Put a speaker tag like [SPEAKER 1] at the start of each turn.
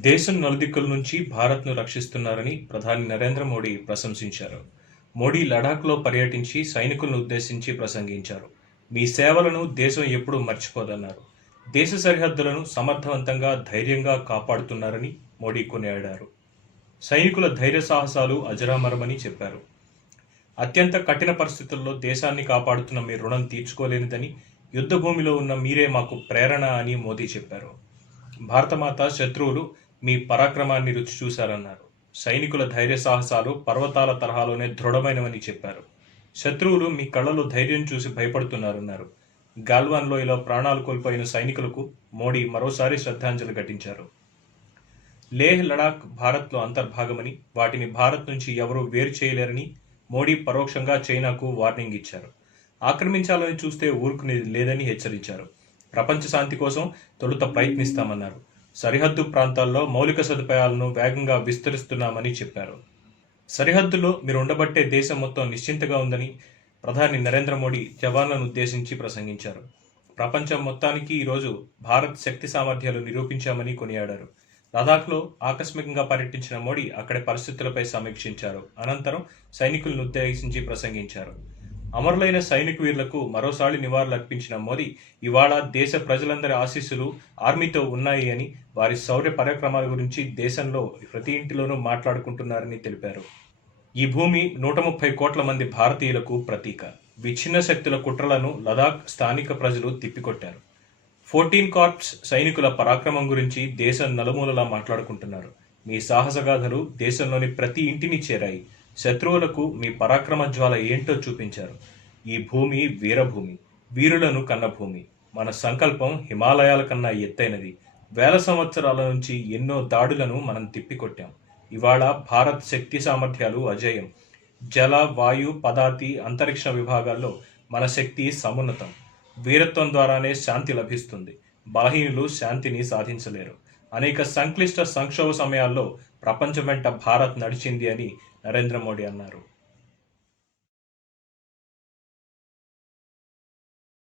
[SPEAKER 1] దేశం నలుదిక్కుల నుంచి భారత్ను రక్షిస్తున్నారని ప్రధాని నరేంద్ర మోడీ ప్రశంసించారు. మోడీ లడాఖ్లో పర్యటించి సైనికులను ఉద్దేశించి ప్రసంగించారు. మీ సేవలను దేశం ఎప్పుడూ మర్చిపోదన్నారు. దేశ సరిహద్దులను సమర్థవంతంగా ధైర్యంగా కాపాడుతున్నారని మోడీ కొనియాడారు. సైనికుల ధైర్య సాహసాలు అజరామరమని చెప్పారు. అత్యంత కఠిన పరిస్థితుల్లో దేశాన్ని కాపాడుతున్న మీ రుణం తీర్చుకోలేనిదని యుద్ధభూమిలో ఉన్న మీరే మాకు ప్రేరణ అని మోదీ చెప్పారు. భారతమాత శత్రువులు మీ పరాక్రమాన్ని రుచి చూశారన్నారు. సైనికుల ధైర్య సాహసాలు పర్వతాల తరహాలోనే దృఢమైనవని చెప్పారు. శత్రువులు మీ కళ్ళలో ధైర్యం చూసి భయపడుతున్నారన్నారు. గాల్వాన్లో ఇలా ప్రాణాలు కోల్పోయిన సైనికులకు మోడీ మరోసారి శ్రద్ధాంజలి ఘటించారు. లేహ్ లడాక్ భారత్లో అంతర్భాగమని వాటిని భారత్ నుంచి ఎవరూ వేరు చేయలేరని మోడీ పరోక్షంగా చైనాకు వార్నింగ్ ఇచ్చారు. ఆక్రమించాలని చూస్తే ఊరుకునేది లేదని హెచ్చరించారు. ప్రపంచ శాంతి కోసం తొలుత ప్రయత్నిస్తామన్నారు. సరిహద్దు ప్రాంతాల్లో మౌలిక సదుపాయాలను వేగంగా విస్తరిస్తున్నామని చెప్పారు. సరిహద్దులో మీరు ఉండబట్టే దేశం మొత్తం నిశ్చింతగా ఉందని ప్రధాని నరేంద్ర మోడీ జవాన్లను ఉద్దేశించి ప్రసంగించారు. ప్రపంచం మొత్తానికి ఈరోజు భారత్ శక్తి సామర్థ్యాలు నిరూపించామని కొనియాడారు. లదాఖ్లో ఆకస్మికంగా పర్యటించిన మోడీ అక్కడి పరిస్థితులపై సమీక్షించారు. అనంతరం సైనికులను ఉద్దేశించి ప్రసంగించారు. అమరులైన సైనిక వీరులకు మరోసారి నివాళులర్పించిన మోదీ ఇవాళ దేశ ప్రజలందరి ఆశీస్సులు ఆర్మీతో ఉన్నాయి అని వారి శౌర్య పరాక్రమాల గురించి దేశంలో ప్రతి ఇంటిలోనూ మాట్లాడుకుంటున్నారని తెలిపారు. ఈ భూమి నూట ముప్పై కోట్ల మంది భారతీయులకు ప్రతీక. విచ్ఛిన్న శక్తుల కుట్రలను లదాఖ్ స్థానిక ప్రజలు తిప్పికొట్టారు. ఫోర్టీన్ కార్ప్స్ సైనికుల పరాక్రమం గురించి దేశం నలుమూలలా మాట్లాడుకుంటున్నారు. మీ సాహసగాథలు దేశంలోని ప్రతి ఇంటిని చేరాయి. శత్రువులకు మీ పరాక్రమ జ్వాల ఏంటో చూపించారు. ఈ భూమి వీరభూమి వీరులను కన్న భూమి మన సంకల్పం హిమాలయాల కన్నా ఎత్తైనది. వేల సంవత్సరాల నుంచి ఎన్నో దాడులను మనం తిప్పికొట్టాం. ఇవాళ భారత్ శక్తి సామర్థ్యాలు అజేయం. జల వాయు పదాతి అంతరిక్ష విభాగాల్లో మన శక్తి సమున్నతం. వీరత్వం ద్వారానే శాంతి లభిస్తుంది. బలహీనులు శాంతిని సాధించలేరు. అనేక సంక్లిష్ట సంక్షోభ సమయాల్లో ప్రపంచం వెంట భారత్ నడిచింది అని నరేంద్ర మోడీ అన్నారు.